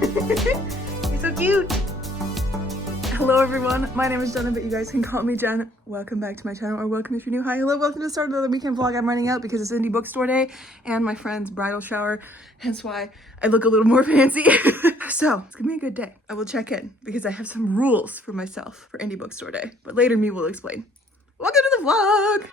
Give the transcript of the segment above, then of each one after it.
You're so cute. Hello everyone, my name is Jenna, but you guys can call me Jen. Welcome back to my channel, or welcome if you're new. Hi, hello, welcome to the start of another weekend vlog. I'm running out because it's indie bookstore day and my friend's bridal shower, hence why I look a little more fancy. So, it's gonna be a good day. I will check in because I have some rules for myself for indie bookstore day, but later me will explain. Welcome to the vlog!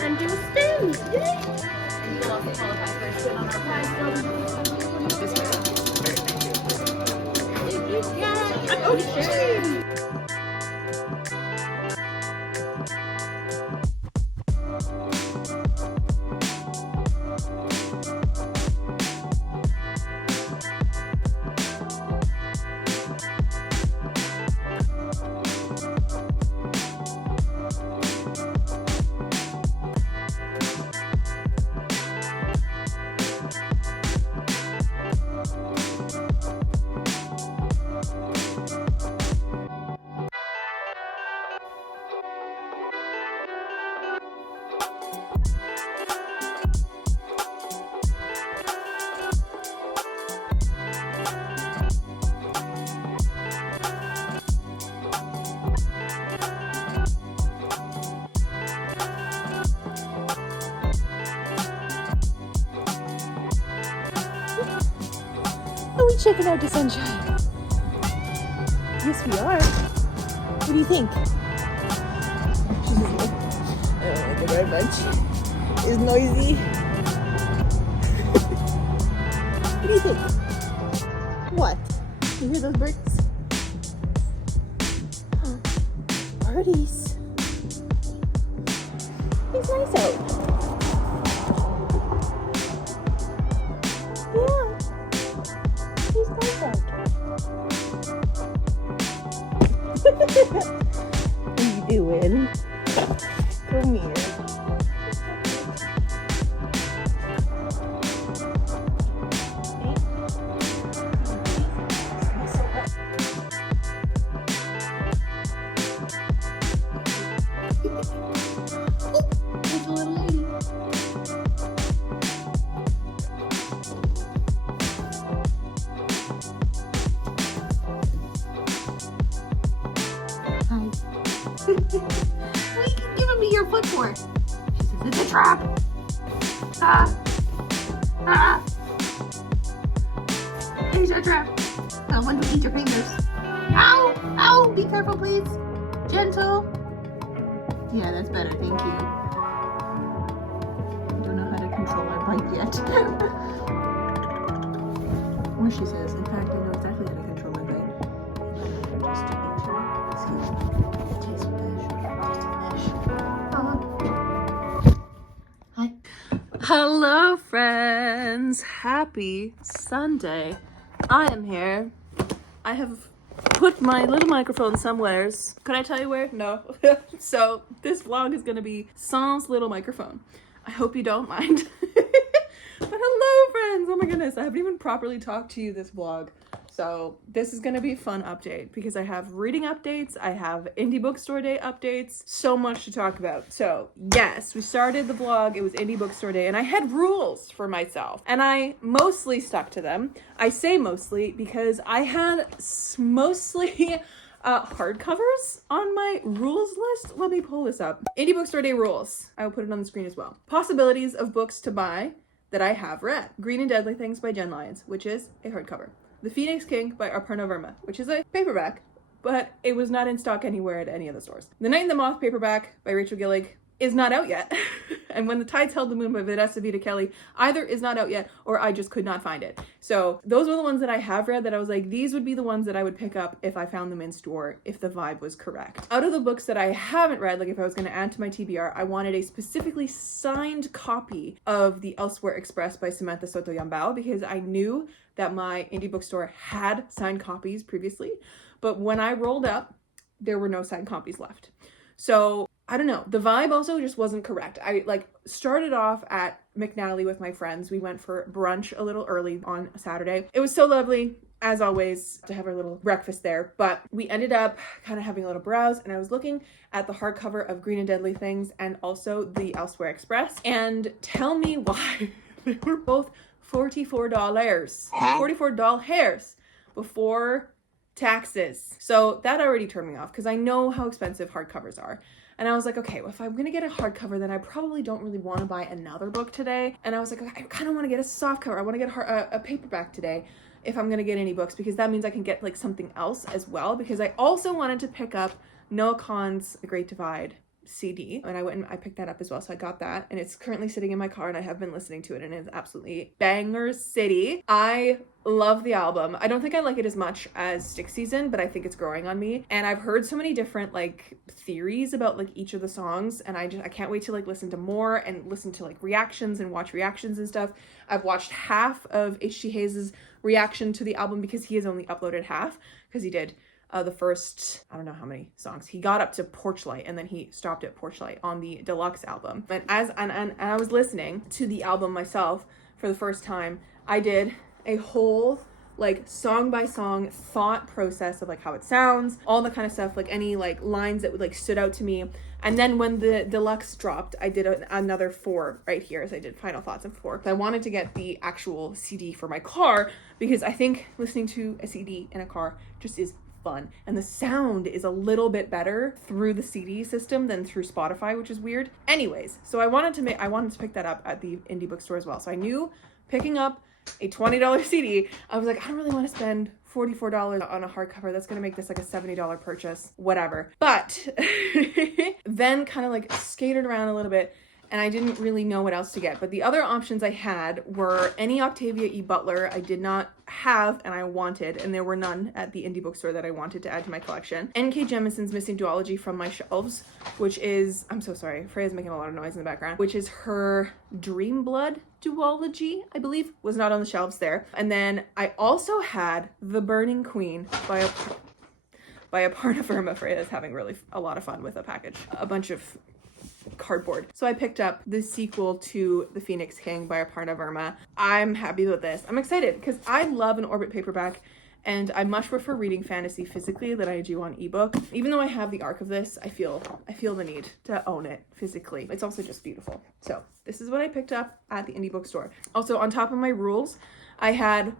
And do a spin! Yay! And you will also qualify for a spin on our prize building. This way. Thank you. Oh, shame! Are we checking out the sunshine? Yes, we are. What do you think? She's just like, I don't like it very much. It's noisy. What do you think? What? You hear those birds? Birdies. It's nice out. What are you doing? Come here. There's a little lady. What are you giving me your foot for? She says, it's a trap. It's a trap. Someone will eat your fingers. Ow! Ow! Be careful, please. Gentle. Yeah, that's better. Thank you. I don't know how to control our bite yet. Or she says, in fact, I know exactly how to control my bite. Excuse me. Hi. Hello friends, happy Sunday. I am here. I have put my little microphone somewheres. Could I tell you where? No. So this vlog is gonna be sans little microphone. I hope you don't mind. But hello friends, oh my goodness, I haven't even properly talked to you this vlog. So this is gonna be a fun update because I have reading updates, I have indie bookstore day updates, so much to talk about. So yes, we started the vlog, it was indie bookstore day, and I had rules for myself and I mostly stuck to them. I say mostly because I had mostly hardcovers on my rules list. Let me pull this up. Indie bookstore day rules. I will put it on the screen as well. Possibilities of books to buy that I have read. Green and Deadly Things by Jen Lyons, which is a hardcover. The Phoenix King by Aparna Verma, which is a paperback, but it was not in stock anywhere at any of the stores. The Night and the Moth paperback by Rachel Gillig is not out yet. And When the Tides Held the Moon by Vanessa Vita Kelly either is not out yet or I just could not find it. So those were the ones that I have read that I was like, these would be the ones that I would pick up if I found them in store, if the vibe was correct. Out of the books that I haven't read, like if I was going to add to my TBR, I wanted a specifically signed copy of The Elsewhere Express by Samantha Soto Yambao, because I knew that my indie bookstore had signed copies previously, but when I rolled up, there were no signed copies left. So I don't know. The vibe also just wasn't correct. I like started off at McNally with my friends. We went for brunch a little early on Saturday. It was so lovely, as always, to have our little breakfast there. But we ended up kind of having a little browse, and I was looking at the hardcover of Green and Deadly Things and also The Elsewhere Express. And tell me why they were both $44. $44 before taxes. So that already turned me off because I know how expensive hardcovers are. And I was like, okay, well, if I'm gonna get a hardcover, then I probably don't really want to buy another book today. And I was like, I kind of want to get a softcover. I want to get a paperback today if I'm gonna get any books, because that means I can get like something else as well. Because I also wanted to pick up Noah Kahan's The Great Divide CD, and I went and I picked that up as well. So I got that, and it's currently sitting in my car, and I have been listening to it, and it's absolutely banger city. I love the album. I don't think I like it as much as Stick Season, but I think it's growing on me. And I've heard so many different like theories about like each of the songs, and I can't wait to like listen to more and listen to like reactions and watch reactions and stuff. I've watched half of H.G. Hayes' reaction to the album because he has only uploaded half, because he did the first, I don't know how many songs. He got up to Porch Light, and then he stopped at Porch Light on the deluxe album. And I was listening to the album myself for the first time, I did a whole like song by song thought process of like how it sounds, all the kind of stuff, like any like lines that would like stood out to me. And then when the deluxe dropped, I did another 4 right here. So I did final thoughts of 4. I wanted to get the actual CD for my car, because I think listening to a CD in a car just is fun, and the sound is a little bit better through the CD system than through Spotify, which is weird. Anyways, so I wanted to pick that up at the indie bookstore as well. So I knew picking up a $20 CD, I was like, I don't really want to spend $44 on a hardcover. That's gonna make this like a $70 purchase, whatever. But then kind of like skated around a little bit, and I didn't really know what else to get. But the other options I had were any Octavia E. Butler I did not have and I wanted, and there were none at the indie bookstore that I wanted to add to my collection. N.K. Jemisin's Missing Duology from my shelves, which is, I'm so sorry, Freya's making a lot of noise in the background, which is her Dream Blood duology, I believe, was not on the shelves there. And then I also had The Burning Queen by Aparna Verma. Freya's having really a lot of fun with a package, a bunch of cardboard. So I picked up the sequel to The Phoenix King by Aparna Verma. I'm happy with this. I'm excited because I love an Orbit paperback, and I much prefer reading fantasy physically than I do on ebook. Even though I have the arc of this, I feel the need to own it physically. It's also just beautiful. So this is what I picked up at the indie bookstore. Also, on top of my rules, I had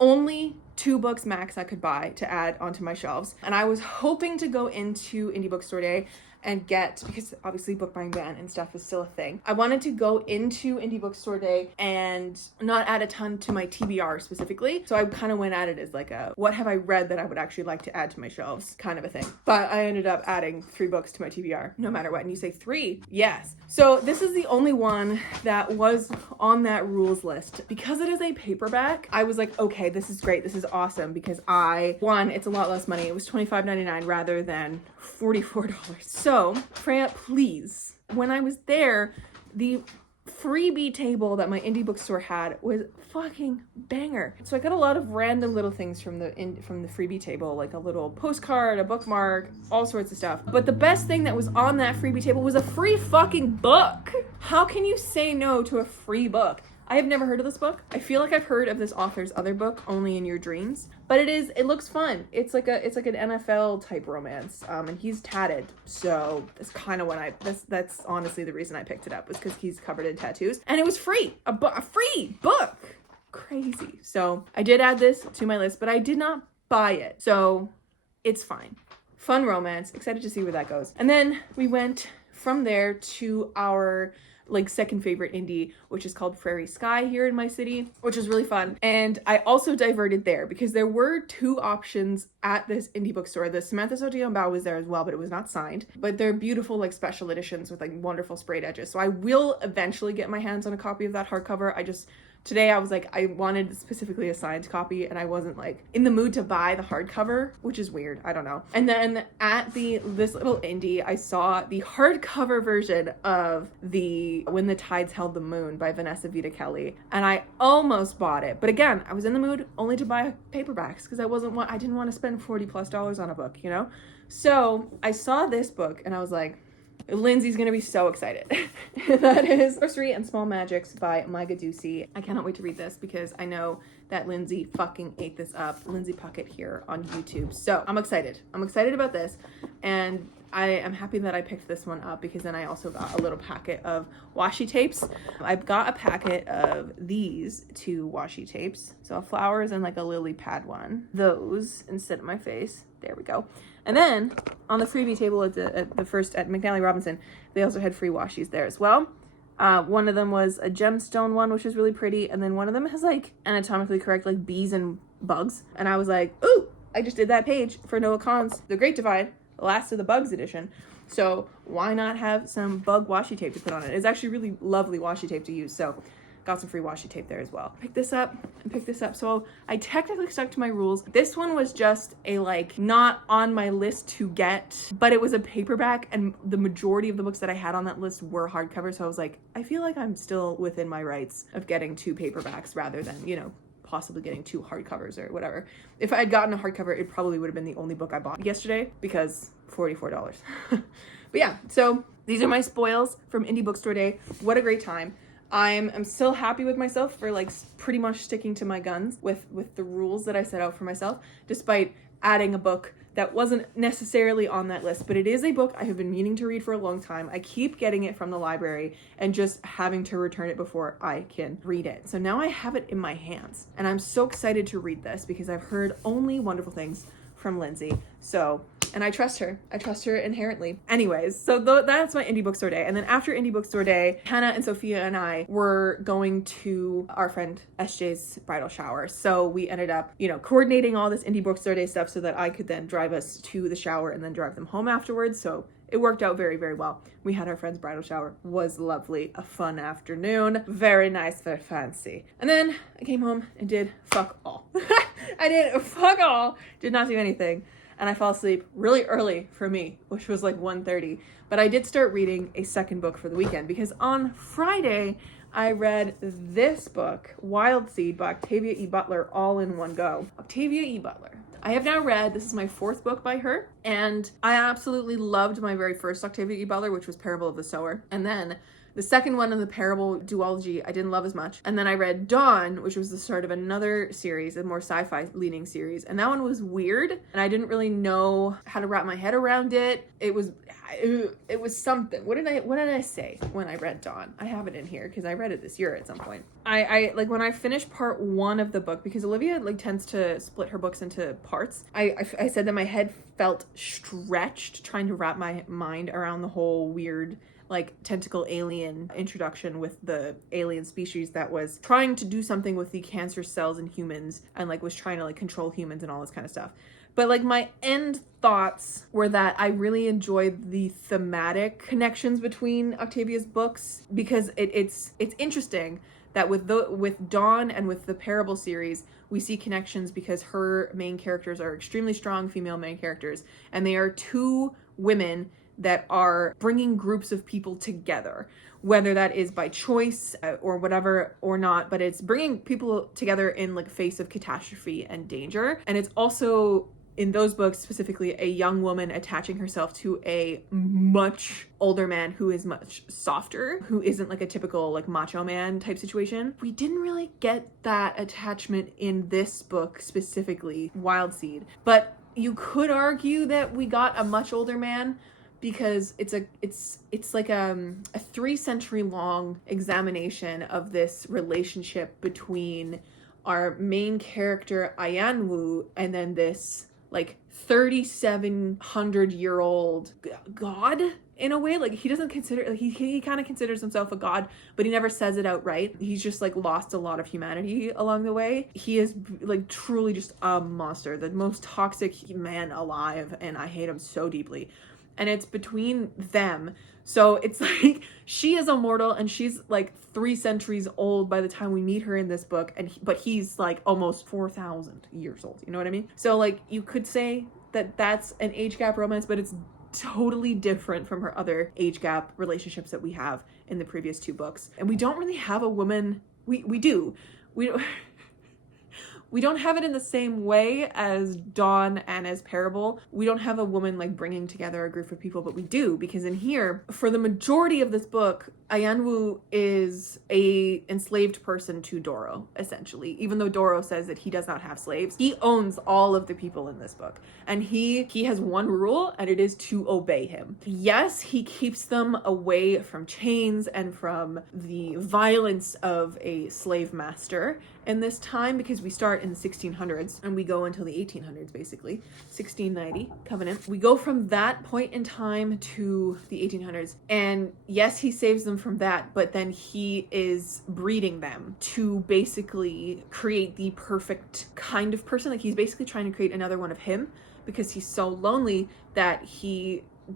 only 2 books max I could buy to add onto my shelves. And I was hoping to go into indie bookstore day and get, because obviously book buying ban and stuff is still a thing, I wanted to go into indie bookstore day and not add a ton to my TBR specifically. So I kind of went at it as like a, what have I read that I would actually like to add to my shelves kind of a thing. But I ended up adding 3 books to my TBR, no matter what. And you say 3? Yes. So this is the only one that was on that rules list. Because it is a paperback, I was like, okay, this is great. This is awesome, because it's a lot less money. It was $25.99 rather than $44. So, Freya, please, when I was there, the freebie table that my indie bookstore had was fucking banger. So I got a lot of random little things from the freebie table, like a little postcard, a bookmark, all sorts of stuff. But the best thing that was on that freebie table was a free fucking book. How can you say no to a free book? I have never heard of this book. I feel like I've heard of this author's other book, Only in Your Dreams, but it looks fun. It's like an NFL type romance, and he's tatted, so that's kind of that's honestly the reason I picked it up, was because he's covered in tattoos, and it was free, a free book. Crazy. So I did add this to my list, but I did not buy it, so it's fine. Fun romance. Excited to see where that goes. And then we went from there to our like second favorite indie, which is called Prairie Sky here in my city, which is really fun. And I also diverted there because there were two options at this indie bookstore. The Samantha Sotomayor was there as well, but it was not signed. But they're beautiful like special editions with like wonderful sprayed edges. So I will eventually get my hands on a copy of that hardcover. Today I was like, I wanted specifically a signed copy and I wasn't like in the mood to buy the hardcover, which is weird. I don't know. And then at this little indie, I saw the hardcover version of the When the Tides Held the Moon by Vanessa Vita Kelly. And I almost bought it. But again, I was in the mood only to buy paperbacks because I didn't want to spend $40+ on a book, you know? So I saw this book and I was like, Lindsay's gonna be so excited. That is Sorcery and Small Magics by Micah Ducey. I cannot wait to read this because I know that Lindsay fucking ate this up. Lindsay Puckett here on YouTube. So I'm excited. I'm excited about this. And I am happy that I picked this one up because then I also got a little packet of washi tapes. I've got a packet of these two washi tapes. So a flowers and like a lily pad one. Those instead of my face. There we go. And then on the freebie table at McNally Robinson, they also had free washies there as well. One of them was a gemstone one, which is really pretty. And then one of them has like anatomically correct like bees and bugs. And I was like, ooh, I just did that page for Noah Kahn's The Great Divide, the Last of the Bugs edition. So why not have some bug washi tape to put on it? It's actually really lovely washi tape to use. So got some free washi tape there as well. Pick this up. So I technically stuck to my rules. This one was just a like not on my list to get, but it was a paperback and the majority of the books that I had on that list were hardcover. So I was like, I feel like I'm still within my rights of getting two paperbacks rather than, you know, possibly getting two hardcovers or whatever. If I had gotten a hardcover, it probably would have been the only book I bought yesterday because $44. But yeah, so these are my spoils from Indie Bookstore Day. What a great time. I'm still happy with myself for like pretty much sticking to my guns with the rules that I set out for myself, despite adding a book that wasn't necessarily on that list, but it is a book I have been meaning to read for a long time. I keep getting it from the library and just having to return it before I can read it. So now I have it in my hands and I'm so excited to read this because I've heard only wonderful things from Lindsay. And I trust her. I trust her inherently. Anyways, so that's my Indie Bookstore Day. And then after Indie Bookstore Day, Hannah and Sophia and I were going to our friend SJ's bridal shower. So we ended up, you know, coordinating all this Indie Bookstore Day stuff so that I could then drive us to the shower and then drive them home afterwards. So it worked out very, very well. We had our friend's bridal shower. Was lovely. A fun afternoon. Very nice, very fancy. And then I came home and did fuck all. I did fuck all. Did not do anything. And I fell asleep really early for me, which was like 1:30. But I did start reading a second book for the weekend because on Friday, I read this book, Wild Seed by Octavia E. Butler, all in one go. Octavia E. Butler. I have now read, this is my fourth book by her, and I absolutely loved my very first Octavia E. Butler, which was Parable of the Sower. And then the second one in the Parable duology, I didn't love as much. And then I read Dawn, which was the start of another series, a more sci-fi leaning series. And that one was weird, and I didn't really know how to wrap my head around it. It was something. What did I say when I read Dawn? I have it in here because I read it this year at some point. I like when I finished part one of the book, because Olivia like tends to split her books into parts. I said that my head felt stretched trying to wrap my mind around the whole weird like tentacle alien introduction with the alien species that was trying to do something with the cancer cells in humans and like was trying to like control humans and all this kind of stuff. But like my end thoughts were that I really enjoyed the thematic connections between Octavia's books because it's interesting that with Dawn and with the Parable series, we see connections because her main characters are extremely strong female main characters, and they are two women that are bringing groups of people together, whether that is by choice or whatever or not, but it's bringing people together in like face of catastrophe and danger. And it's also in those books specifically a young woman attaching herself to a much older man who is much softer, who isn't like a typical like macho man type situation. We didn't really get that attachment in this book specifically, Wild Seed, but you could argue that we got a much older man because it's like a 3-century long examination of this relationship between our main character Ayanwu and then this like 3,700-year-old god in a way. Like, he doesn't consider, like, he kind of considers himself a god, but he never says it outright. He's just like lost a lot of humanity along the way. He is like truly just a monster, the most toxic man alive, and I hate him so deeply. And it's between them. So it's like, she is immortal and she's like 3 centuries old by the time we meet her in this book, and but he's like almost 4,000 years old. You know what I mean? So like, you could say that that's an age gap romance, but it's totally different from her other age gap relationships that we have in the previous 2 books. And we don't really have a woman. We don't have it in the same way as Dawn and as Parable. We don't have a woman like bringing together a group of people, but we do, because in here, for the majority of this book, Ayanwu is a enslaved person to Doro, essentially. Even though Doro says that he does not have slaves, he owns all of the people in this book. And he has one rule, and it is to obey him. Yes, he keeps them away from chains and from the violence of a slave master in this time, because we start in the 1600s and we go until the 1800s, basically 1690 Covenant. We go from that point in time to the 1800s, and yes, he saves them from that, but then he is breeding them to basically create the perfect kind of person. Like, he's basically trying to create another one of him, because he's so lonely that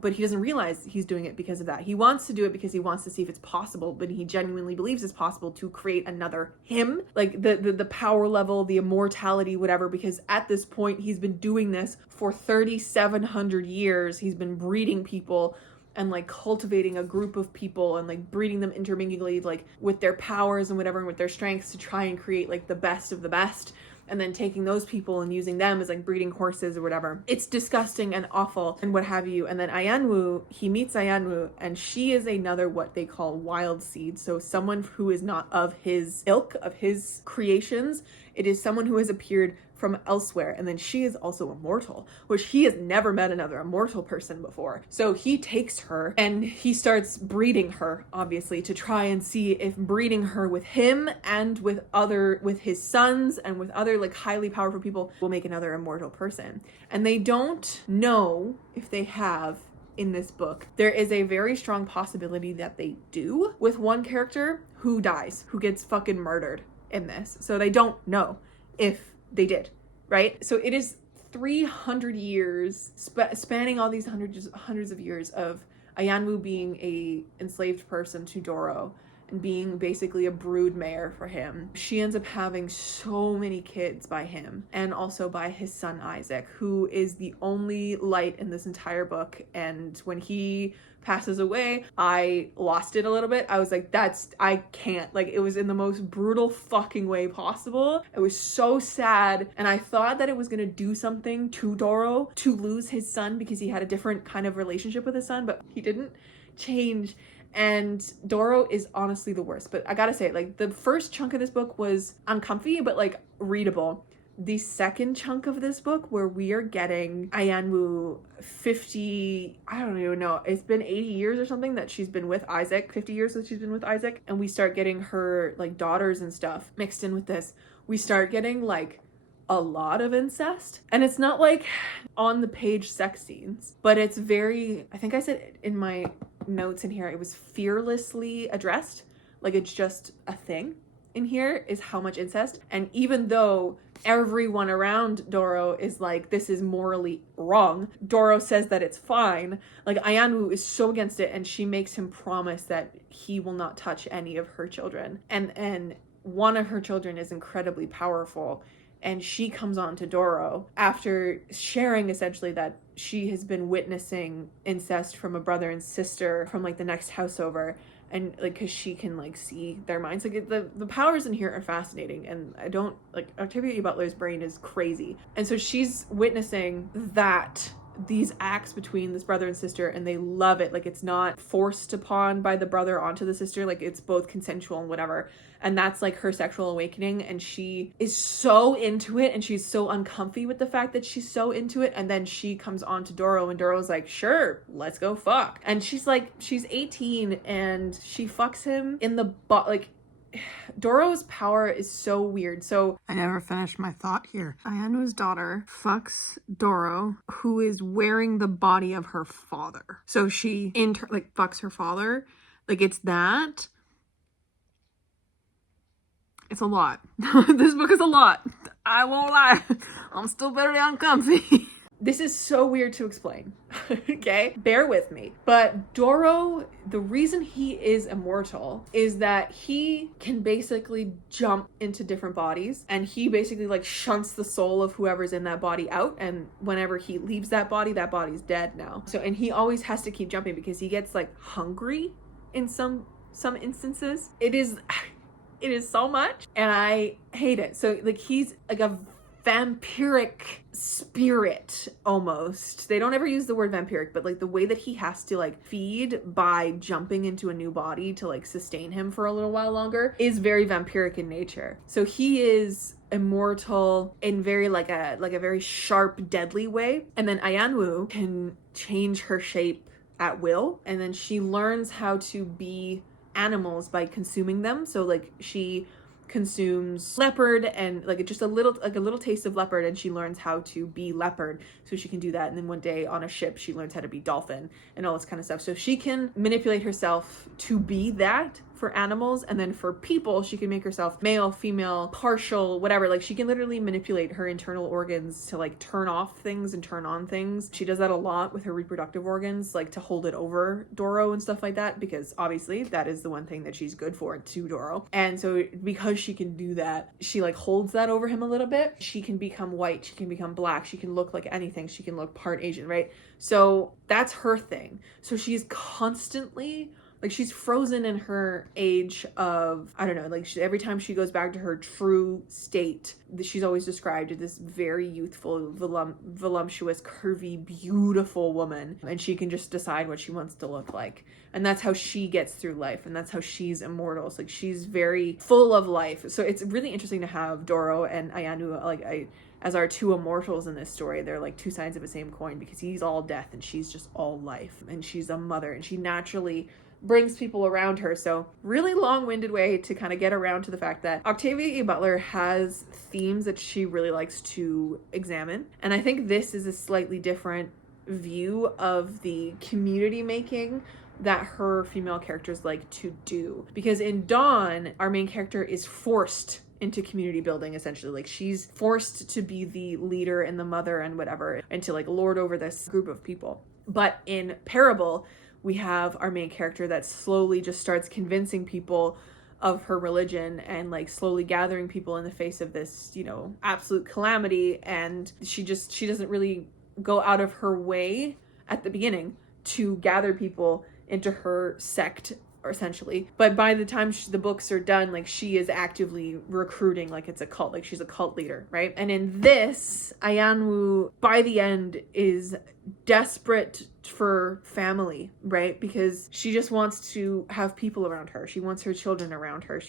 but he doesn't realize he's doing it because of that. He wants to do it because he wants to see if it's possible, but he genuinely believes it's possible to create another him, like the power level, the immortality, whatever, because at this point he's been doing this for 3,700 years. He's been breeding people and like cultivating a group of people and like breeding them intermingly, like with their powers and whatever, and with their strengths, to try and create like the best of the best. And then taking those people and using them as like breeding horses or whatever. It's disgusting and awful and what have you. And then Ayanwu, he meets Ayanwu, and she is another what they call wild seed. So someone who is not of his ilk, of his creations. It is someone who has appeared from elsewhere. And then she is also immortal, which he has never met another immortal person before. So he takes her and he starts breeding her, obviously, to try and see if breeding her with him and with his sons and with other like highly powerful people will make another immortal person. And they don't know if they have in this book. There is a very strong possibility that they do, with one character who dies, who gets fucking murdered in this. So they don't know if they did, right? So it is 300 years, spanning all these hundreds of years of Ayanwu being a enslaved person to Doro and being basically a brood mare for him. She ends up having so many kids by him, and also by his son Isaac, who is the only light in this entire book. And when he passes away, I lost it a little bit. I was like, I can't. Like, it was in the most brutal fucking way possible. It was so sad. And I thought that it was gonna do something to Doro to lose his son, because he had a different kind of relationship with his son, but he didn't change. And Doro is honestly the worst. But I gotta say, like, the first chunk of this book was uncomfy, but like readable. The second chunk of this book, where we are getting Ayanwu 50, I don't even know, it's been 80 years or something that she's been with Isaac, 50 years that she's been with Isaac, and we start getting her like daughters and stuff mixed in with this. We start getting like a lot of incest, and it's not like on the page sex scenes, but it's very, I think I said in my notes in here, it was fearlessly addressed. Like, it's just a thing in here, is how much incest. And even though everyone around Doro is like, this is morally wrong, Doro says that it's fine. Like, Ayanwu is so against it, and she makes him promise that he will not touch any of her children. And one of her children is incredibly powerful, and she comes on to Doro after sharing essentially that she has been witnessing incest from a brother and sister from like the next house over. And like, because she can like see their minds. Like, the powers in here are fascinating, and I don't like, Octavia E. Butler's brain is crazy. And so she's witnessing that these acts between this brother and sister, and they love it. Like, it's not forced upon by the brother onto the sister. Like, it's both consensual and whatever. And that's like her sexual awakening, and she is so into it, and she's so uncomfy with the fact that she's so into it. And then she comes on to Doro, and Doro's like, sure, let's go fuck. And she's like, she's 18, and she fucks him in the butt, like Doro's power is so weird. So I never finished my thought here. Ayanu's daughter fucks Doro, who is wearing the body of her father. So she fucks her father. Like, it's that. It's a lot. This book is a lot. I won't lie. I'm still very uncomfy. This is so weird to explain, okay? Bear with me. But Doro, the reason he is immortal is that he can basically jump into different bodies, and he basically like shunts the soul of whoever's in that body out, and whenever he leaves that body's dead now. So, and he always has to keep jumping because he gets like hungry in some instances. It is so much, and I hate it. So like he's like a vampiric spirit almost. They don't ever use the word vampiric, but like the way that he has to like feed by jumping into a new body to like sustain him for a little while longer is very vampiric in nature. So he is immortal in very like a very sharp, deadly way. And then Ayanwu can change her shape at will, and then she learns how to be animals by consuming them. So like she consumes leopard and like just a little taste of leopard, and she learns how to be leopard, so she can do that. And then one day on a ship she learns how to be dolphin and all this kind of stuff. So she can manipulate herself to be that for animals, and then for people she can make herself male, female, partial, whatever. Like she can literally manipulate her internal organs to like turn off things and turn on things. She does that a lot with her reproductive organs, like to hold it over Doro and stuff like that, because obviously that is the one thing that she's good for to Doro. And so because she can do that, she like holds that over him a little bit. She can become white, she can become black, she can look like anything, she can look part Asian, right? So that's her thing. So she's constantly like, she's frozen in her age of, I don't know, like every time she goes back to her true state, she's always described as this very youthful, voluptuous, curvy, beautiful woman. And she can just decide what she wants to look like. And that's how she gets through life. And that's how she's immortal. So like, she's very full of life. So it's really interesting to have Doro and Ayanu, as our two immortals in this story. They're like two sides of the same coin, because he's all death and she's just all life. And she's a mother, and she naturally brings people around her. So really long-winded way to kind of get around to the fact that Octavia E. Butler has themes that she really likes to examine. And I think this is a slightly different view of the community making that her female characters like to do. Because in Dawn, our main character is forced into community building, essentially. Like she's forced to be the leader and the mother and whatever, and to like lord over this group of people. But in Parable, we have our main character that slowly just starts convincing people of her religion, and like slowly gathering people in the face of this, you know, absolute calamity. And she doesn't really go out of her way at the beginning to gather people into her sect, essentially. But by the time the books are done, like she is actively recruiting, like it's a cult, like she's a cult leader, right? And in this, Ayanwu by the end is desperate for family, right? Because she just wants to have people around her. She wants her children around her.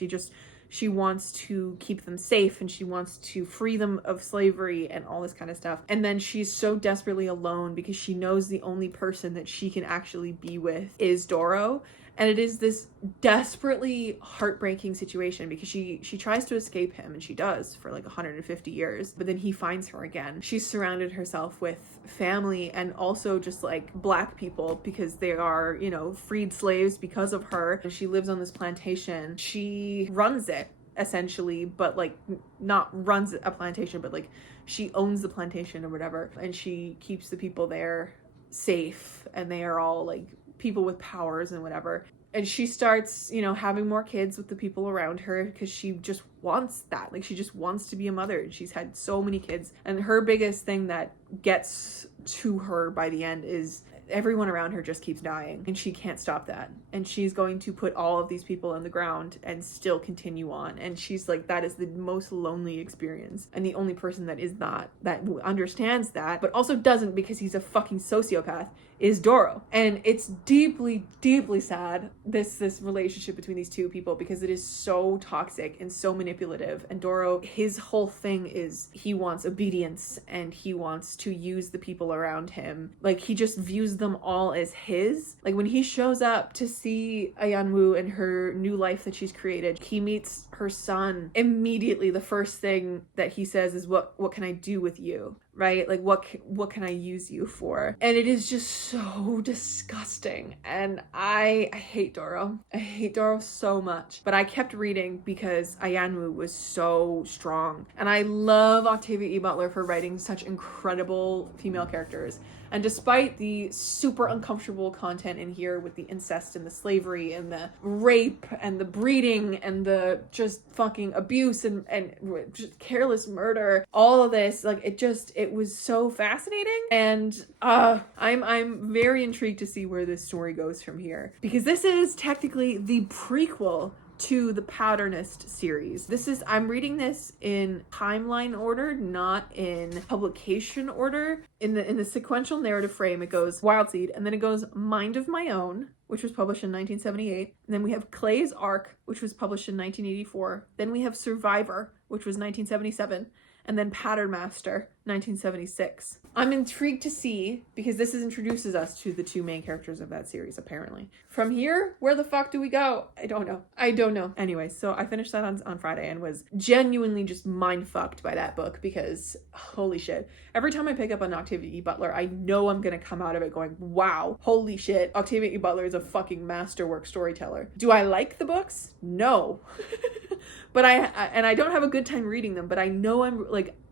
She wants to keep them safe, and she wants to free them of slavery and all this kind of stuff. And then she's so desperately alone because she knows the only person that she can actually be with is Doro. And it is this desperately heartbreaking situation, because she tries to escape him, and she does for like 150 years, but then he finds her again. She's surrounded herself with family, and also just like black people, because they are, you know, freed slaves because of her. And she lives on this plantation. She runs it, essentially, but like not runs a plantation, but like she owns the plantation or whatever. And she keeps the people there safe, and they are all like people with powers and whatever. And she starts, you know, having more kids with the people around her, because she just wants that. Like she just wants to be a mother, and she's had so many kids. And her biggest thing that gets to her by the end is everyone around her just keeps dying, and she can't stop that. And she's going to put all of these people on the ground and still continue on. And she's like, that is the most lonely experience. And the only person that understands that, but also doesn't, because he's a fucking sociopath, is Doro. And it's deeply, deeply sad, this relationship between these two people, because it is so toxic and so manipulative. And Doro, his whole thing is he wants obedience and he wants to use the people around him. Like, he just views them all as his. Like, when he shows up to see Ayanwu and her new life that she's created, he meets her son. Immediately, the first thing that he says is, what can I do with you? Right? Like, what can I use you for? And it is just so disgusting. And I hate Doro. I hate Doro so much. But I kept reading because Ayanwu was so strong. And I love Octavia E. Butler for writing such incredible female characters. And despite the super uncomfortable content in here with the incest and the slavery and the rape and the breeding and the just fucking abuse and just careless murder, all of this, like, it was so fascinating. And I'm very intrigued to see where this story goes from here, because this is technically the prequel to the Patternist series. I'm reading this in timeline order, not in publication order. In the sequential narrative frame, it goes Wild Seed, and then it goes Mind of My Own, which was published in 1978. And then we have Clay's Ark, which was published in 1984. Then we have Survivor, which was 1977. And then Pattern Master, 1976. I'm intrigued to see, because this introduces us to the two main characters of that series, apparently. From here, where the fuck do we go? I don't know. Anyway, so I finished that on Friday and was genuinely just mind-fucked by that book, because holy shit. Every time I pick up on Octavia E. Butler, I know I'm gonna come out of it going, wow, holy shit, Octavia E. Butler is a fucking masterwork storyteller. Do I like the books? No. But I don't have a good time reading them, but I know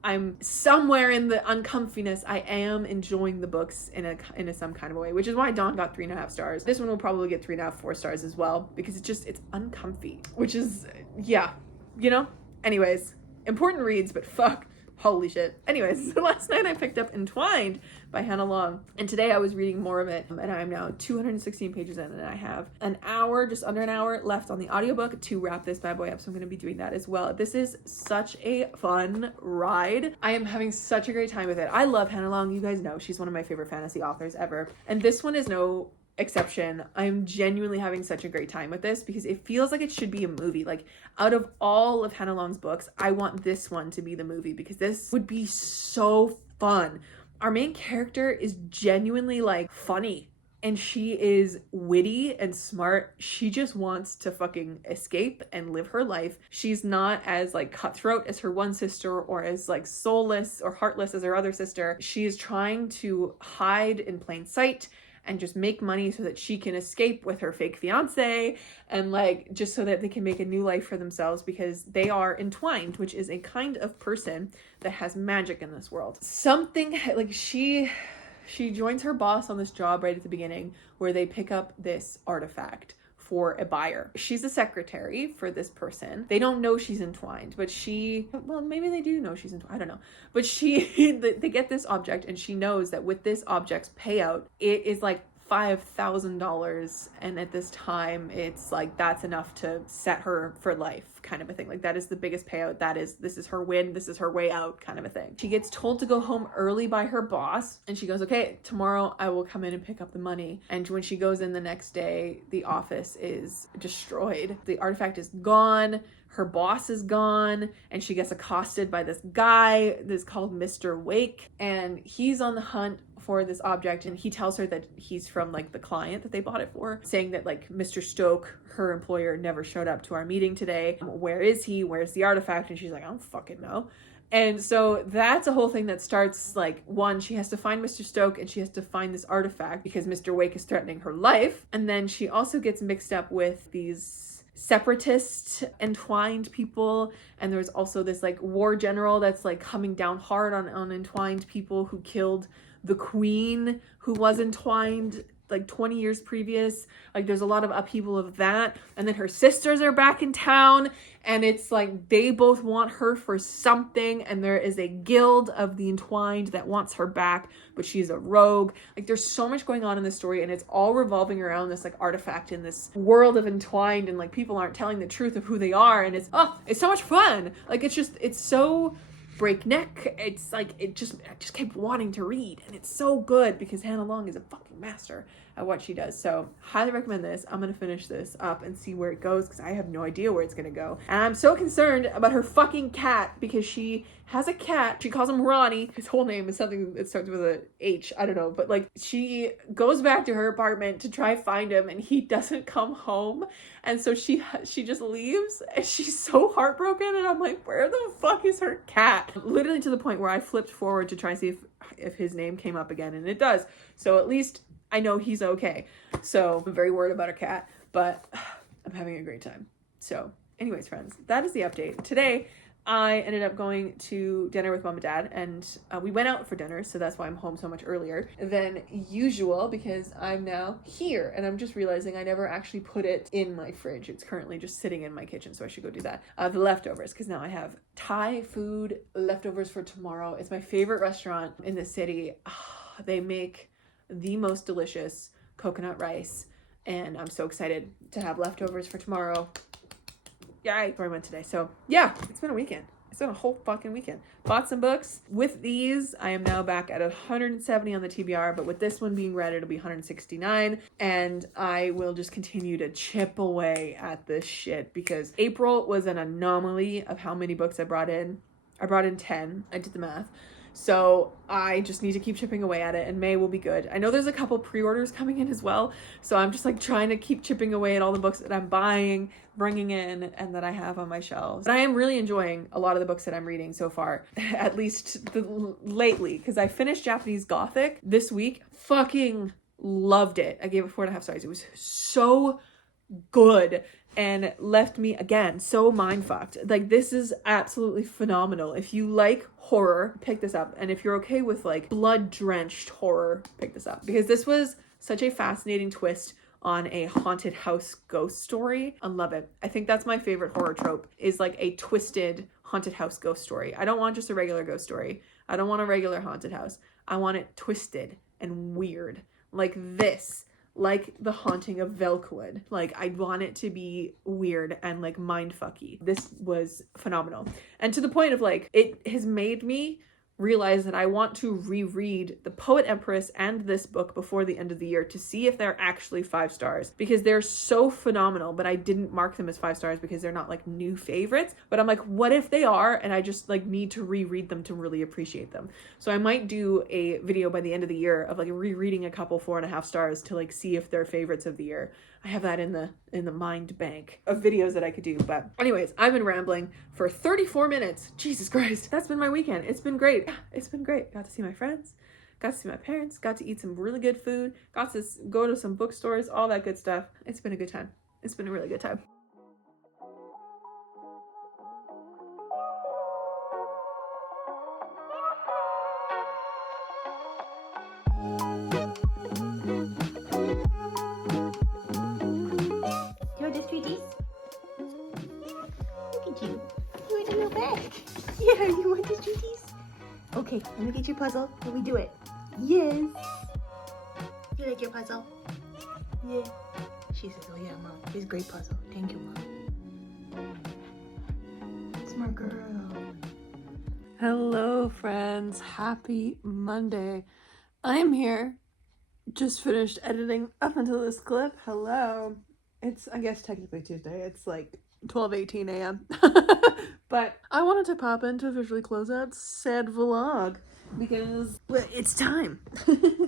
I'm somewhere in the uncomfiness. I am enjoying the books in a some kind of a way, which is why Dawn got 3.5 stars. This one will probably get 3.5, 4 stars as well, because it's uncomfy, which is, yeah, you know? Anyways, important reads, but fuck. Holy shit. Anyways, so last night I picked up Entwined by Hannah Long, and today I was reading more of it, and I'm now 216 pages in, and I have just under an hour left on the audiobook to wrap this bad boy up, so I'm going to be doing that as well. This is such a fun ride. I am having such a great time with it. I love Hannah Long. You guys know she's one of my favorite fantasy authors ever, and this one is no exception. I'm genuinely having such a great time with this, because it feels like it should be a movie. Like, out of all of Hannah Long's books, I want this one to be the movie, because this would be so fun. Our main character is genuinely, like, funny, and she is witty and smart. She just wants to fucking escape and live her life. She's not as, like, cutthroat as her one sister, or as, like, soulless or heartless as her other sister. She is trying to hide in plain sight and just make money so that she can escape with her fake fiance, and, like, just so that they can make a new life for themselves, because they are entwined, which is a kind of person that has magic in this world. Something like she joins her boss on this job right at the beginning, where they pick up this artifact for a buyer. She's a secretary for this person. They don't know she's entwined, but well, maybe they do know she's entwined. I don't know. But they get this object, and she knows that with this object's payout, it is like $5,000, and at this time it's like that's enough to set her for life, kind of a thing. Like, that is the biggest payout. This is her win, this is her way out, kind of a thing. She gets told to go home early by her boss, and she goes, okay, tomorrow I will come in and pick up the money. And when she goes in the next day, the office is destroyed. The artifact is gone. Her boss is gone, and she gets accosted by this guy that's called Mr. Wake, and he's on the hunt for this object, and he tells her that he's from, like, the client that they bought it for, saying that, like, Mr. Stoke, her employer, never showed up to our meeting today. Where is he? Where's the artifact? And she's like, I don't fucking know. And so that's a whole thing that starts, like, one, she has to find Mr. Stoke, and she has to find this artifact because Mr. Wake is threatening her life. And then she also gets mixed up with these separatist entwined people, and there's also this, like, war general that's, like, coming down hard on entwined people who killed the queen who was entwined like 20 years previous. Like, there's a lot of upheaval of that. And then her sisters are back in town, and it's like they both want her for something, and there is a guild of the entwined that wants her back, but she's a rogue. Like, there's so much going on in this story, and it's all revolving around this, like, artifact in this world of entwined, and, like, people aren't telling the truth of who they are, and it's so much fun. Like, it's so breakneck. It's like I just kept wanting to read, and it's so good because Hannah Long is a fucking fucking master at what she does. So highly recommend this. I'm gonna finish this up and see where it goes because I have no idea where it's gonna go. And I'm so concerned about her fucking cat because she has a cat. She calls him Ronnie. His whole name is something that starts with a H. I don't know. But like she goes back to her apartment to try find him and he doesn't come home. And so she just leaves and she's so heartbroken. And I'm like, where the fuck is her cat? Literally to the point where I flipped forward to try and see if his name came up again. And it does. So at least I know he's okay. So I'm very worried about her cat, but I'm having a great time. So anyways, friends, that is the update. Today, I ended up going to dinner with mom and dad, and we went out for dinner, so that's why I'm home so much earlier than usual, because I'm now here, and I'm just realizing I never actually put it in my fridge. It's currently just sitting in my kitchen, so I should go do that. The leftovers, because now I have Thai food leftovers for tomorrow. It's my favorite restaurant in the city. They make the most delicious coconut rice, and I'm so excited to have leftovers for tomorrow. Yeah, I went today. So yeah, it's been a weekend. It's been a whole fucking weekend. Bought some books. With these, I am now back at 170 on the TBR, but with this one being read, it'll be 169. And I will just continue to chip away at this shit because April was an anomaly of how many books I brought in. I brought in 10. I did the math. So I just need to keep chipping away at it, and May will be good. I know there's a couple pre-orders coming in as well, so I'm just like trying to keep chipping away at all the books that I'm buying, bringing in, and that I have on my shelves. But I am really enjoying a lot of the books that I'm reading so far, at least lately, because I finished Japanese Gothic this week. Fucking loved it. I gave it 4.5 stars. It was so good and left me again so mind fucked. Like, this is absolutely phenomenal. If you like horror, pick this up. And if you're okay with like blood drenched horror, pick this up, because this was such a fascinating twist on a haunted house ghost story. I love it. I think that's my favorite horror trope, is like a twisted haunted house ghost story. I don't want just a regular ghost story. I don't want a regular haunted house. I want it twisted and weird like this. Like The Haunting of Velkwood. Like, I want it to be weird and like mindfucky. This was phenomenal. And to the point of like, it has made me realize that I want to reread The Poet Empress and this book before the end of the year to see if they're actually 5 stars, because they're so phenomenal, but I didn't mark them as 5 stars because they're not like new favorites. But I'm like, what if they are? And I just like need to reread them to really appreciate them. So I might do a video by the end of the year of like rereading a couple 4.5 stars to like see if they're favorites of the year. I have that in the mind bank of videos that I could do. But anyways, I've been rambling for 34 minutes. Jesus Christ. That's been my weekend. It's been great. Yeah, it's been great. Got to see my friends, got to see my parents, got to eat some really good food, got to go to some bookstores, all that good stuff. It's been a good time. It's been a really good time. Yeah, you want the treaties? Okay, let me get your puzzle. Let me do it. Yes. You like your puzzle? Yeah. She says, oh yeah, Mom. It's a great puzzle. Thank you, Mom. Smart girl. Hello, friends. Happy Monday. I'm here. Just finished editing up until this clip. Hello. It's, I guess, technically Tuesday. It's like 12:18 a.m. But I wanted to pop in to officially close out said vlog because it's time.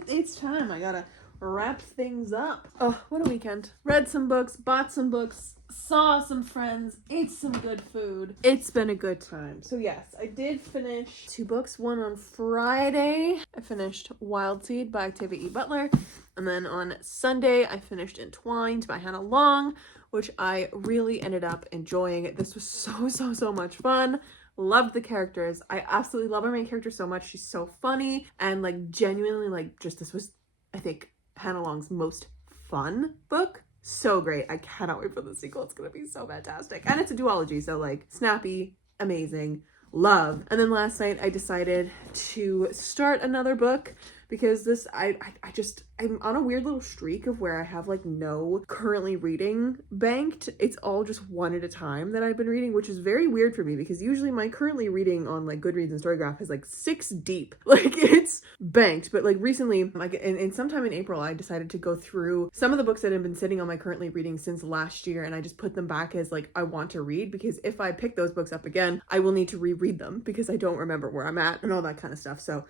It's time. I gotta wrap things up. Oh, what a weekend. Read some books, bought some books, saw some friends, ate some good food. It's been a good time. So yes, I did finish 2 books. One on Friday, I finished Wild Seed by Octavia E. Butler. And then on Sunday, I finished Entwined by Hannah Long, which I really ended up enjoying. This was so much fun. Loved the characters. I absolutely love our main character so much. She's so funny and like genuinely like just, this was, I think, Hannah Long's most fun book. So great. I cannot wait for the sequel. It's gonna be so fantastic. And it's a duology, so like snappy, amazing, love. And then last night I decided to start another book because this, I'm on a weird little streak of where I have like no currently reading banked. It's all just one at a time that I've been reading, which is very weird for me because usually my currently reading on like Goodreads and Storygraph is like 6 deep. Like it's banked, but like recently, like in sometime in April, I decided to go through some of the books that have been sitting on my currently reading since last year, and I just put them back as like I want to read, because if I pick those books up again, I will need to reread them because I don't remember where I'm at and all that kind of stuff. So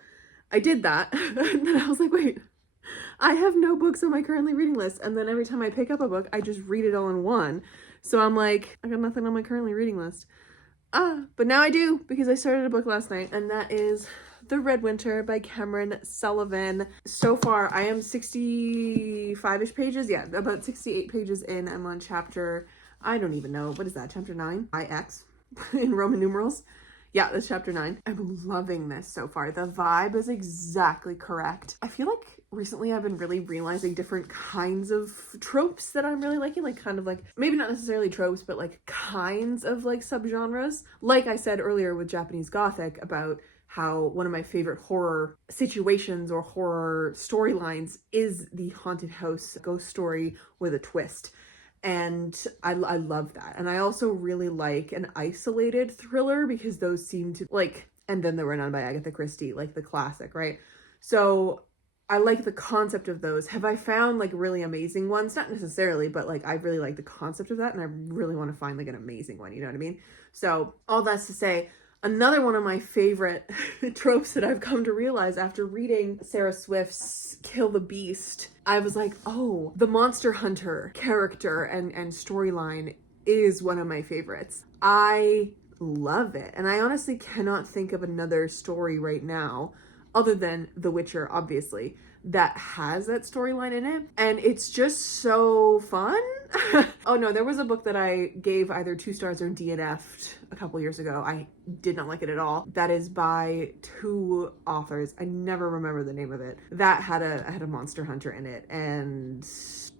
I did that and then I was like, wait, I have no books on my currently reading list, and then every time I pick up a book I just read it all in one. So I'm like, I got nothing on my currently reading list. But now I do, because I started a book last night, and that is The Red Winter by Cameron Sullivan. So far I am 65-ish pages, yeah, about 68 pages in. I'm on chapter, I don't even know, what is that, chapter 9? IX in Roman numerals. Yeah, that's chapter 9. I'm loving this so far. The vibe is exactly correct. I feel like recently I've been really realizing different kinds of tropes that I'm really liking, like kind of like, maybe not necessarily tropes, but like kinds of like subgenres. Like I said earlier with Japanese Gothic about how one of my favorite horror situations or horror storylines is the haunted house ghost story with a twist. And I love that. And I also really like an isolated thriller, because those seem to like, and then there were none by Agatha Christie, like the classic, right? So I like the concept of those. Have I found like really amazing ones? Not necessarily, but like I really like the concept of that, and I really want to find like an amazing one, you know what I mean? So all that's to say, another one of my favorite tropes that I've come to realize after reading Sarah Swift's Kill the Beast, I was like, oh, the Monster Hunter character and storyline is one of my favorites. I love it. And I honestly cannot think of another story right now, other than The Witcher, obviously, that has that storyline in it. And it's just so fun. Oh no, there was a book that I gave either 2 stars or DNF'd a couple years ago. I did not like it at all. That is by 2 authors. I never remember the name of it. That had a monster hunter in it, and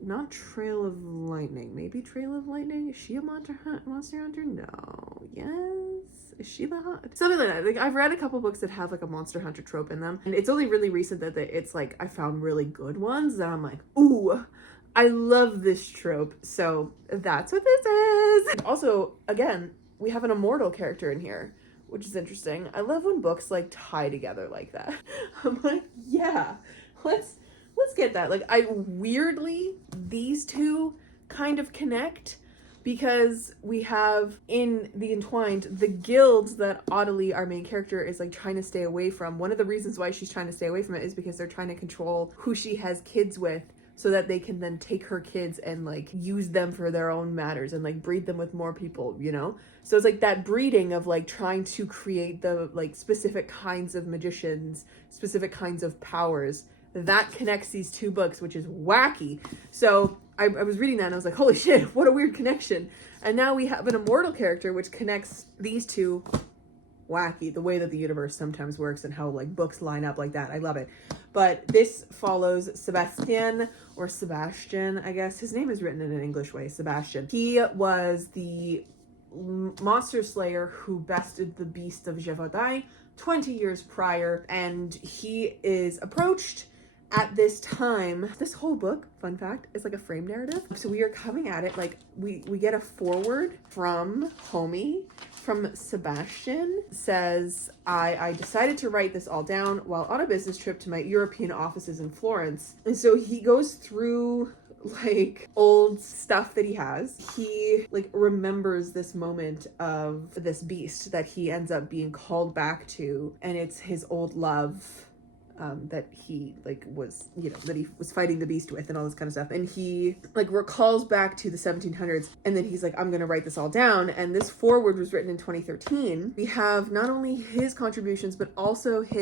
not Trail of Lightning. Maybe Trail of Lightning? Is she a monster hunter? No. Yes? Is she the something like that. Like I've read a couple books that have like a monster hunter trope in them, and it's only really recent that it's like I found really good ones that I'm like, ooh, I love this trope. So that's what this is. Also, again, we have an immortal character in here, which is interesting. I love when books like tie together like that. I'm like, yeah, let's get that. Like weirdly, these two kind of connect, because we have in the Entwined the guilds that Ottilie, our main character, is like trying to stay away from. One of the reasons why she's trying to stay away from it is because they're trying to control who she has kids with, so that they can then take her kids and like use them for their own matters and like breed them with more people, you know? So it's like that breeding of like trying to create the like specific kinds of magicians, specific kinds of powers. That connects these 2 books, which is wacky. So I was reading that and I was like, holy shit, what a weird connection. And now we have an immortal character which connects these 2. Wacky, the way that the universe sometimes works and how like books line up like that. I love it. But this follows Sebastian, or Sebastian, I guess. His name is written in an English way, Sebastian. He was the monster slayer who bested the beast of Gévaudan 20 years prior, and he is approached at this time. This whole book, fun fact, is like a frame narrative. So we are coming at it like we get a forward from Homie, from Sebastian. Says, I decided to write this all down while on a business trip to my European offices in Florence. And so he goes through like old stuff that he has. He like remembers this moment of this beast that he ends up being called back to, and it's his old love that he like was, you know, that he was fighting the beast with and all this kind of stuff. And he like recalls back to the 1700s, and then he's like, I'm gonna write this all down. And this foreword was written in 2013. We have not only his contributions, but also he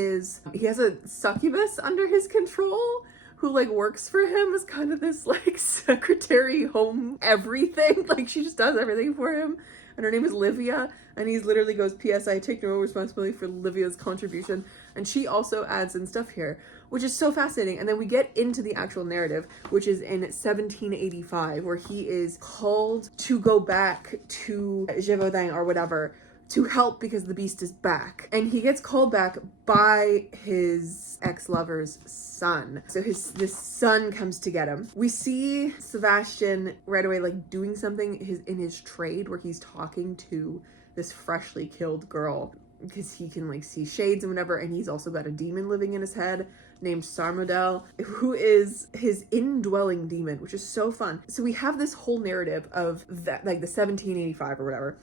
has a succubus under his control who like works for him as kind of this like secretary, home everything. Like she just does everything for him. And her name is Livia, and he literally goes, P.S. I take no responsibility for Livia's contribution. And she also adds in stuff here, which is so fascinating. And then we get into the actual narrative, which is in 1785, where he is called to go back to Gévaudan or whatever to help because the beast is back. And he gets called back by his ex-lover's son. So this son comes to get him. We see Sebastian right away like doing something in his trade where he's talking to this freshly killed girl because he can like see shades and whatever, and he's also got a demon living in his head named Sarmodel, who is his indwelling demon, which is so fun. So we have this whole narrative of that, like the 1785 or whatever.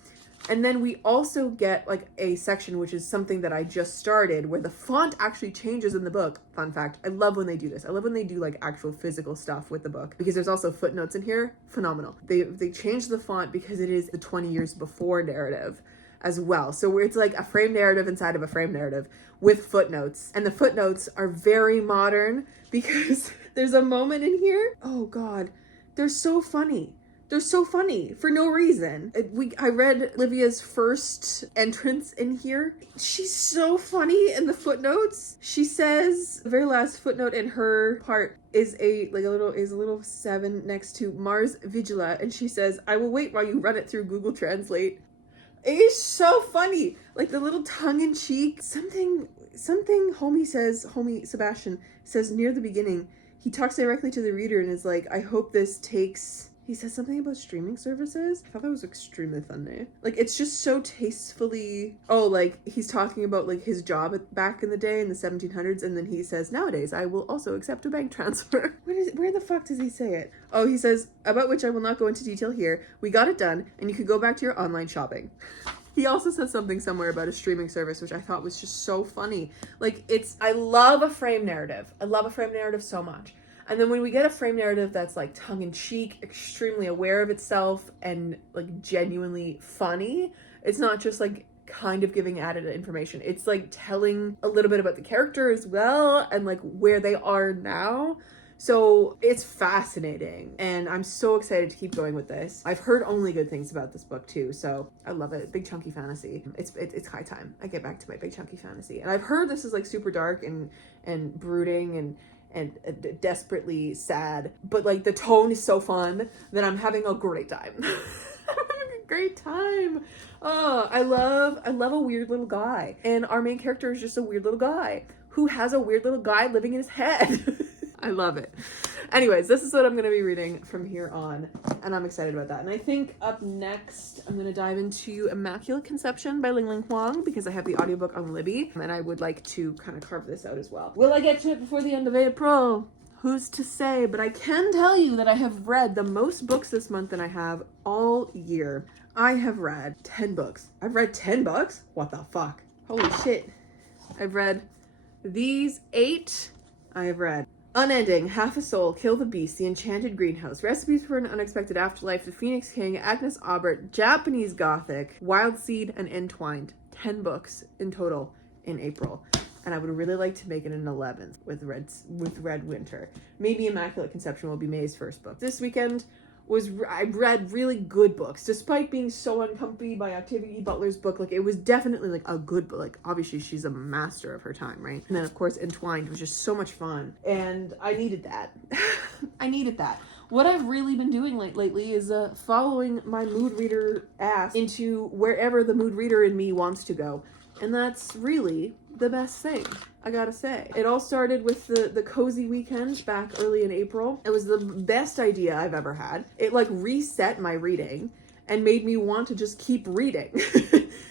And then we also get like a section, which is something that I just started, where the font actually changes in the book. Fun fact, I love when they do this. I love when they do like actual physical stuff with the book, because there's also footnotes in here. Phenomenal. They changed the font because it is the 20 years before narrative as well. So it's like a frame narrative inside of a frame narrative with footnotes. And the footnotes are very modern because there's a moment in here. Oh God, they're so funny. They're so funny for no reason. I read Livia's first entrance in here. She's so funny in the footnotes. She says, the very last footnote in her part is a little 7 next to Mars Vigila, and she says, "I will wait while you run it through Google Translate." It is so funny. Like the little tongue-in-cheek, something homie Sebastian says near the beginning. He talks directly to the reader and is like, "I hope this takes..." He says something about streaming services. I thought that was extremely funny. Like, it's just so tastefully... Oh, like, he's talking about, like, his job back in the day in the 1700s, and then he says, "Nowadays, I will also accept a bank transfer." Where the fuck does he say it? Oh, he says, "About which I will not go into detail here. We got it done, and you could go back to your online shopping." He also says something somewhere about a streaming service, which I thought was just so funny. Like, I love a frame narrative. I love a frame narrative so much. And then when we get a frame narrative that's like tongue-in-cheek, extremely aware of itself, and like genuinely funny, it's not just like kind of giving added information. It's like telling a little bit about the character as well and like where they are now. So it's fascinating, and I'm so excited to keep going with this. I've heard only good things about this book too, so I love it. Big chunky fantasy. It's high time I get back to my big chunky fantasy. And I've heard this is like super dark and brooding and desperately sad, but like the tone is so fun that I'm having a great time. I'm having a great time. Oh, I love a weird little guy, and our main character is just a weird little guy who has a weird little guy living in his head. I love it. Anyways, this is what I'm going to be reading from here on, and I'm excited about that. And I think up next, I'm going to dive into Immaculate Conception by Ling Ling Huang, because I have the audiobook on Libby, and I would like to kind of carve this out as well. Will I get to it before the end of April? Who's to say? But I can tell you that I have read the most books this month than I have all year. I have read 10 books. I've read 10 books? What the fuck? Holy shit. I've read these 8. I have read Unending, Half a Soul, Kill the Beast, The Enchanted Greenhouse, Recipes for an Unexpected Afterlife, The Phoenix King, Agnes Aubert, Japanese Gothic, Wild Seed, and Entwined. 10 books in total in April. And I would really like to make it an 11th with Red Winter. Maybe Immaculate Conception will be May's first book. This weekend I read really good books, despite being so uncomfy by Octavia E. Butler's book. Like, it was definitely like a good book. Like, obviously she's a master of her time, right? And then of course Entwined was just so much fun, and I needed that. I needed that. What I've really been doing lately is following my mood reader ass into wherever the mood reader in me wants to go, and that's really the best thing, I gotta say. It all started with the cozy weekend back early in April. It was the best idea I've ever had. It like reset my reading and made me want to just keep reading.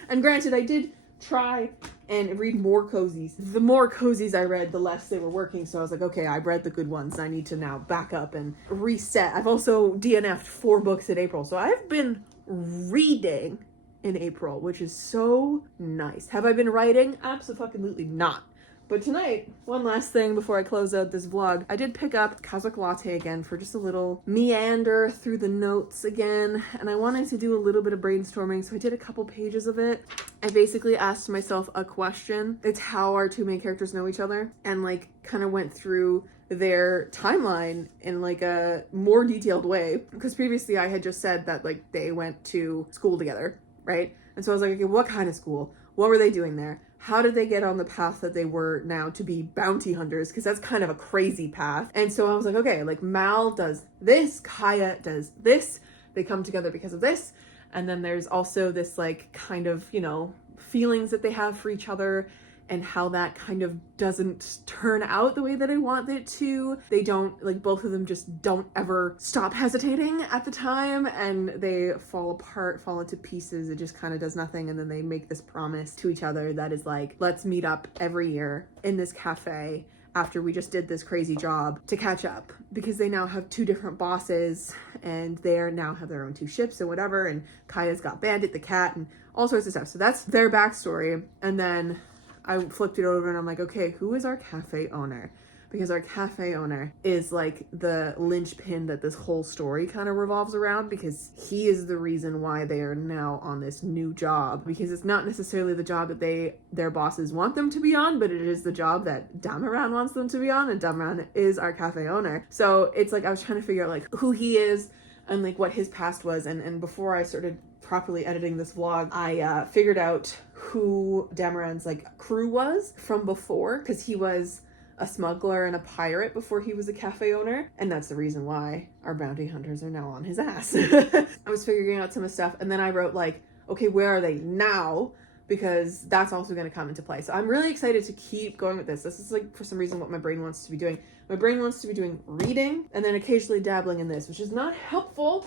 And granted, I did try and read more cozies. The more cozies I read, the less they were working. So I was like, okay, I've read the good ones. I need to now back up and reset. I've also DNF'd 4 books in April. So I've been reading in April, which is so nice. Have I been writing? Absolutely not. But tonight, one last thing before I close out this vlog, I did pick up Kazakh Latte again for just a little meander through the notes again, and I wanted to do a little bit of brainstorming, so I did a couple pages of it. I basically asked myself a question. It's how our 2 main characters know each other, and like kind of went through their timeline in like a more detailed way, because previously I had just said that like they went to school together, right? And so I was like, okay, what kind of school? What were they doing there? How did they get on the path that they were now to be bounty hunters? Because that's kind of a crazy path. And so I was like, okay, like Mal does this, Kaya does this. They come together because of this. And then there's also this like kind of, you know, feelings that they have for each other and how that kind of doesn't turn out the way that I want it to. They don't, like, both of them just don't ever stop hesitating at the time, and they fall apart, fall into pieces. It just kind of does nothing, and then they make this promise to each other that is like, let's meet up every year in this cafe after we just did this crazy job to catch up, because they now have two different bosses and they are now have their own two ships and whatever, and Kaya's got Bandit the cat and all sorts of stuff. So that's their backstory. And then I flipped it over and I'm like, okay, who is our cafe owner? Because our cafe owner is like the linchpin that this whole story kind of revolves around, because he is the reason why they are now on this new job, because it's not necessarily the job that their bosses want them to be on, but it is the job that Damaran wants them to be on, and Damaran is our cafe owner. So it's like I was trying to figure out like who he is and like what his past was, and before I started properly editing this vlog, I figured out who Damaran's like crew was from before, because he was a smuggler and a pirate before he was a cafe owner, and that's the reason why our bounty hunters are now on his ass. I was figuring out some of stuff, and then I wrote like, okay, where are they now? Because that's also going to come into play. So I'm really excited to keep going with this. This is like, for some reason, what my brain wants to be doing. My brain wants to be doing reading and then occasionally dabbling in this, which is not helpful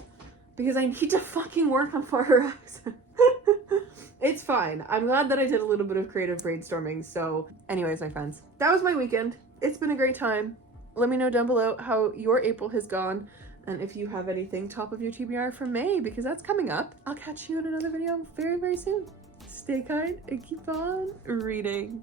because I need to fucking work on Far accent. It's fine. I'm glad that I did a little bit of creative brainstorming. So anyways, my friends, that was my weekend. It's been a great time. Let me know down below how your April has gone, and if you have anything top of your TBR for May, because that's coming up. I'll catch you in another video very, very soon. Stay kind and keep on reading.